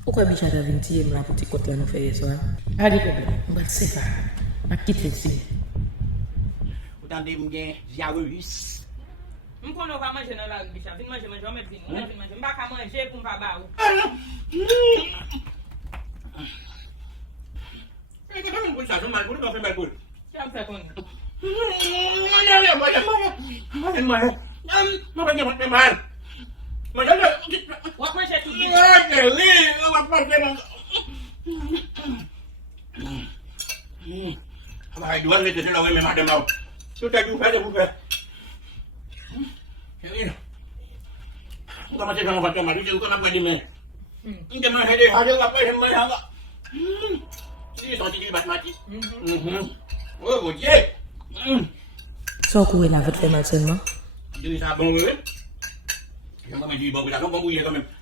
Pourquoi Michel a venu la petite côte là nous fait ça? Pas de problème. On va se séparer. On va quitter ici. Autant de m'gain virus. On va manger dans la rue, Michel. Viens manger, on va mettre vin. On va manger. On va manger pour pas baou. Mais quand même pour ça, je mal pour pas faire mal pour. Qui a fait quoi? On va manger tout vite. Vai duas vezes eu não vou me matar mal. Tu tá aqui o pé do pé. Querido. Nunca mais você não vai tomar, eu não aguento mais. Ainda mais ele raja lá para mais água. Isso só te bate mate. Oh, mon Dieu. Sans courir là, votre fait mal seulement. Tu dis ça bon oui. Je m'en dis bon, là bon bouillir quand même.